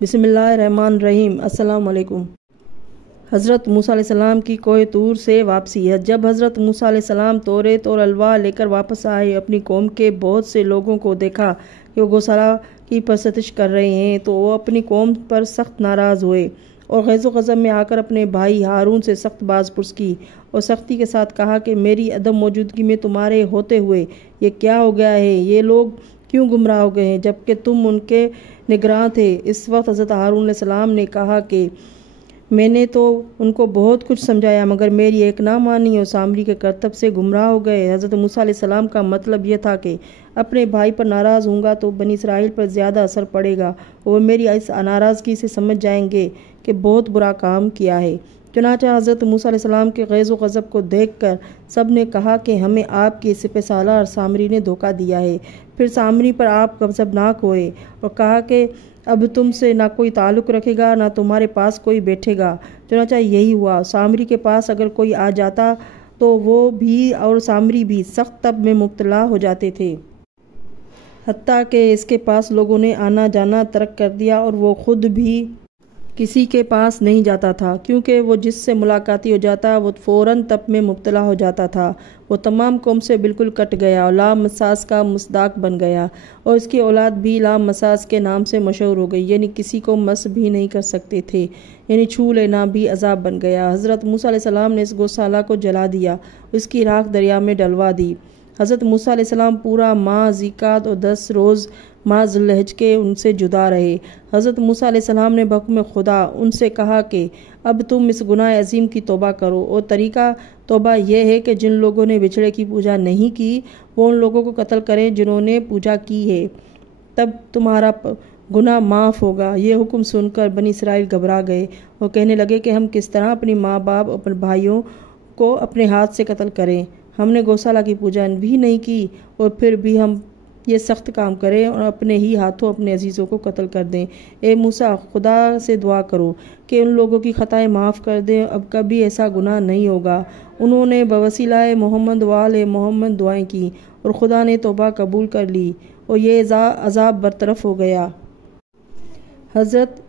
बिस्मिल्लाहिर्रहमानिर्रहीम। अस्सलाम वालेकुम। हज़रत मूसा अलैहिस्सलाम की कोह तूर से वापसी है। जब हज़रत मूसा अलैहिस्सलाम तौरेत और अलवा लेकर वापस आए, अपनी कौम के बहुत से लोगों को देखा कि वो गौशाला की परस्तिश कर रहे हैं, तो वो अपनी कौम पर सख्त नाराज़ हुए और गैज़ो गज़ब में आकर अपने भाई हारून से सख्त बाज़पुरस की और सख्ती के साथ कहा कि मेरी अदम मौजूदगी में तुम्हारे होते हुए ये क्या हो गया है? ये लोग क्यों गुमराह हो गए हैं जबकि तुम उनके निगरान थे? इस वक्त हज़रत हारून अलैहिस्सलाम ने कहा कि मैंने तो उनको बहुत कुछ समझाया मगर मेरी एक ना मानी और सामरी के करतब से गुमराह हो गए। हज़रत मूसा अलैहिस्सलाम का मतलब यह था कि अपने भाई पर नाराज़ होऊंगा तो बनी इसराइल पर ज़्यादा असर पड़ेगा और मेरी इस नाराज़गी से समझ जाएंगे कि बहुत बुरा काम किया है। चुनांचे हज़रत मूसा अलैहिस्सलाम के गैज़ो गज़ब को देखकर सब ने कहा कि हमें आपके सिपहसालार सामरी ने धोखा दिया है। फिर सामरी पर आप गज़बनाक हुए और कहा कि अब तुमसे ना कोई ताल्लुक़ रखेगा ना तुम्हारे पास कोई बैठेगा। चुनांचे यही हुआ। सामरी के पास अगर कोई आ जाता तो वो भी और सामरी भी सख्त तब में मुब्तला हो जाते थे। हत्ता कि इसके पास लोगों ने आना जाना तर्क कर दिया और वो खुद भी किसी के पास नहीं जाता था, क्योंकि वो जिससे मुलाकाती हो जाता वो फ़ौरन तब में मुब्तला हो जाता था। वो तमाम कौम से बिल्कुल कट गया और लाम मसास का मुस्दाक बन गया और इसकी औलाद भी लाम मसास के नाम से मशहूर हो गई, यानी किसी को मस भी नहीं कर सकते थे, यानी छू लेना भी अजाब बन गया। हज़रत मूसा अलैहिस्सलाम ने इस गौशाला को जला दिया, उसकी राख दरिया में डलवा दी। हज़रत मूसा अलैहिस्सलाम पूरा माह ज़िकात और 10 रोज़ माह ज़ुल्हिज के उनसे जुदा रहे। हज़रत मूसा अलैहिस्सलाम ने बहुक्म खुदा उनसे कहा कि अब तुम इस गुनाह अजीम की तौबा करो और तरीक़ा तौबा यह है कि जिन लोगों ने बिछड़े की पूजा नहीं की वो उन लोगों को कत्ल करें जिन्होंने पूजा की है, तब तुम्हारा गुनाह माफ़ होगा। ये हुक्म सुनकर बनी इसराइल घबरा गए और कहने लगे कि हम किस तरह अपनी माँ बाप अपने भाइयों को अपने हाथ से कत्ल करें। हमने गौशाला की पूजा भी नहीं की और फिर भी हम ये सख्त काम करें और अपने ही हाथों अपने अजीज़ों को कत्ल कर दें। ए मूसा, खुदा से दुआ करो कि उन लोगों की ख़ताएँ माफ़ कर दें, अब कभी ऐसा गुनाह नहीं होगा। उन्होंने बवसीलाए मोहम्मद वाले मोहम्मद दुआएं की और खुदा ने तौबा कबूल कर ली और ये अज़ाब बरतरफ हो गया। हज़रत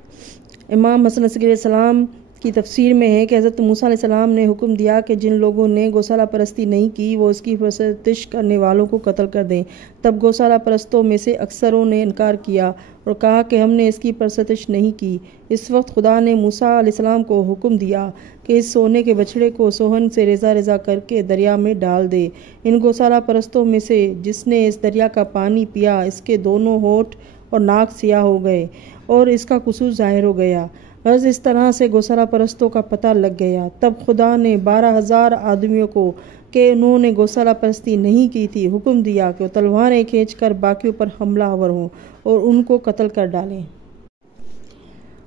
इमाम हसन अलैहिस्सलाम की तफसीर में है कि हज़रत मूसा अलैहिस्सलाम ने हुक्म दिया कि जिन लोगों ने गौशाला परस्ती नहीं की वो उसकी परस्तिश करने वालों को कत्ल कर दें। तब गौशाला परस्तों में से अक्सरों ने इनकार किया और कहा कि हमने इसकी परस्तिश नहीं की। इस वक्त खुदा ने मूसा अलैहिस्सलाम को हुक्म दिया कि इस सोने के बछड़े को सोहन से रेज़ा रेज़ा करके दरिया में डाल दे। इन गौशाला परस्तों में से जिसने इस दरिया का पानी पिया, इसके दोनों होठ और नाक सियाह हो गए और इसका कुसूर ज़ाहिर हो गया। बस इस तरह से गौशाला परस्तों का पता लग गया। तब खुदा ने 12,000 आदमियों को कि उन्होंने गौशाला परस्ती नहीं की थी हुक्म दिया कि तलवारें खींचकर बाकियों पर हमलावर हों और उनको कत्ल कर डालें।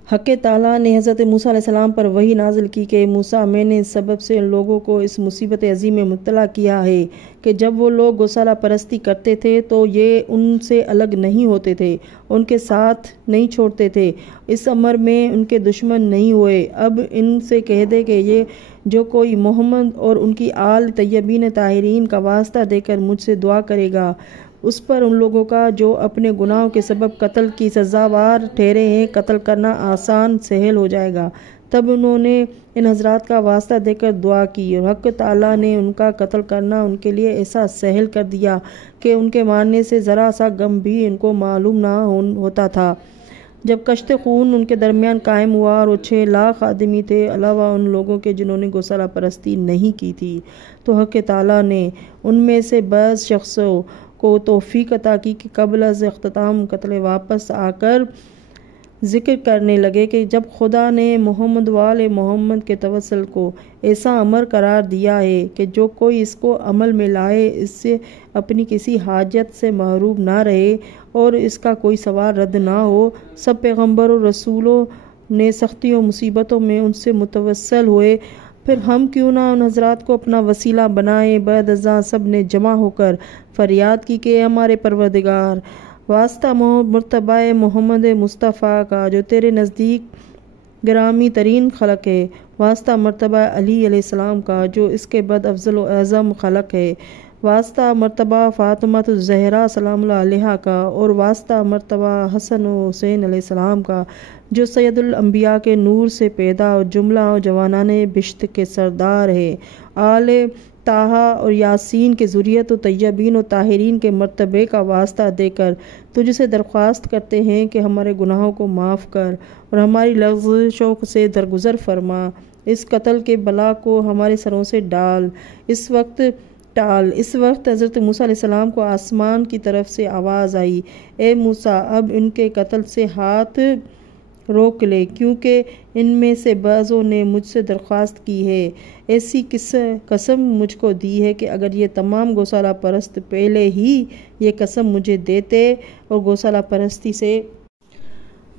हक़ ताला ने हज़रत मूसा अलैहिस्सलाम पर वही नाजिल की कि मूसा, मैंने इस सबब से उन लोगों को इस मुसीबत अज़ीम में मुब्तला किया है कि जब वो लोग गौशाला परस्ती करते थे तो ये उनसे अलग नहीं होते थे, उनके साथ नहीं छोड़ते थे, इस अमर में उनके दुश्मन नहीं हुए। अब इनसे कह दे कि ये जो कोई मोहम्मद और उनकी आल तय्यबीन ताहिरीन का वास्ता देकर मुझसे दुआ करेगा उस पर उन लोगों का जो अपने गुनाहों के सबब कत्ल की सज़ावार ठहरे हैं कत्ल करना आसान सहल हो जाएगा। तब उन्होंने इन हजरात का वास्ता देकर दुआ की और हक़ ताला ने उनका कत्ल करना उनके लिए ऐसा सहल कर दिया कि उनके मारने से ज़रा सा गम भी उनको मालूम ना होता था। जब कश्त खून उनके दरमियान कायम हुआ और वो 6 लाख आदमी थे अलावा उन लोगों के जिन्होंने गौशाला परस्ती नहीं की थी, तो हक़ ताला ने उनमें से बस शख्सों को तौफीक अता की कि कबल अज़ इख्तिताम कत्ल वापस आकर ज़िक्र करने लगे कि जब खुदा ने मोहम्मद वाले मोहम्मद के तवस्सुल को ऐसा अमर करार दिया है कि जो कोई इसको अमल में लाए इससे अपनी किसी हाजत से महरूम ना रहे और इसका कोई सवाल रद्द ना हो। सब पैगम्बर और रसूलों ने सख्तियों मुसीबतों में उनसे मुतवस्सल हुए, फिर हम क्यों ना उन हजरात को अपना वसीला बनाएं। बदअज़ां सब ने जमा होकर फरियाद की कि हमारे परवरदिगार, वास्ता मुर्तबा मोहम्मद मुस्तफ़ा का जो तेरे नज़दीक गिरामी तरीन खलक है, वास्ता मर्तबा अली अलैहिस्सलाम का जो इसके बाद अफजल व अज़म खलक है, वास्ता मरतबा फ़ातिमा ज़हरा सलामुल्लाह अलैहा का और वास्ता मरतबा हसन व हुसैन अलैहिस्सलाम का, जो सैयदुल अंबिया के नूर से पैदा और जुमला और जवानाने बिश्त के सरदार है। आले ताहा और यासीन के ज़ुरियत तय्यबीन और ताहिरीन के मर्तबे का वास्ता देकर तुझसे दरख्वास्त करते हैं कि हमारे गुनाहों को माफ़ कर और हमारी लग़्ज़िशों से दरगुज़र फरमा। इस कत्ल के बला को हमारे सरों से डाल। इस वक्त हज़रत मूसा अलैहिस्सलाम को आसमान की तरफ से आवाज़ आई, ए मूसा, अब इनके कत्ल से हाथ रोक ले, क्योंकि इनमें से बाज़ों ने मुझसे दरख्वास्त की है। ऐसी कसम मुझको दी है कि अगर ये तमाम गौशाला परस्त पहले ही ये कसम मुझे देते और गौशाला परस्ती से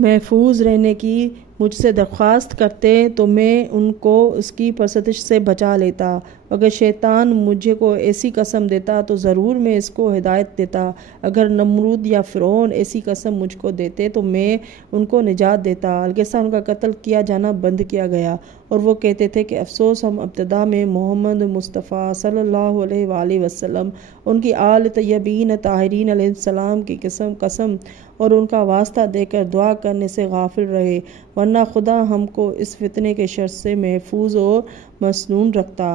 महफूज रहने की मुझसे दरख्वास्त करते तो मैं उनको उसकी परस्तिश से बचा लेता। अगर शैतान मुझे को ऐसी कसम देता तो ज़रूर मैं इसको हिदायत देता। अगर नमरूद या फ़िरौन ऐसी कसम मुझको देते तो मैं उनको निजात देता। अलगैसा उनका कत्ल किया जाना बंद किया गया और वो कहते थे कि अफसोस, हम इब्तिदा में मोहम्मद मुस्तफ़ा सल्लल्लाहु अलैहि वसल्लम, उनकी आल तय्यबीन ताहिरीन अलैहिस्सलाम की कसम और उनका वास्ता देकर दुआ करने से गाफिल रहे, वरना खुदा हमको इस फितने के शर से महफूज और मसनून रखता।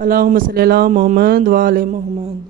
अल्लाहुम्मा सल्ली अला मुहम्मद व आले मुहम्मद।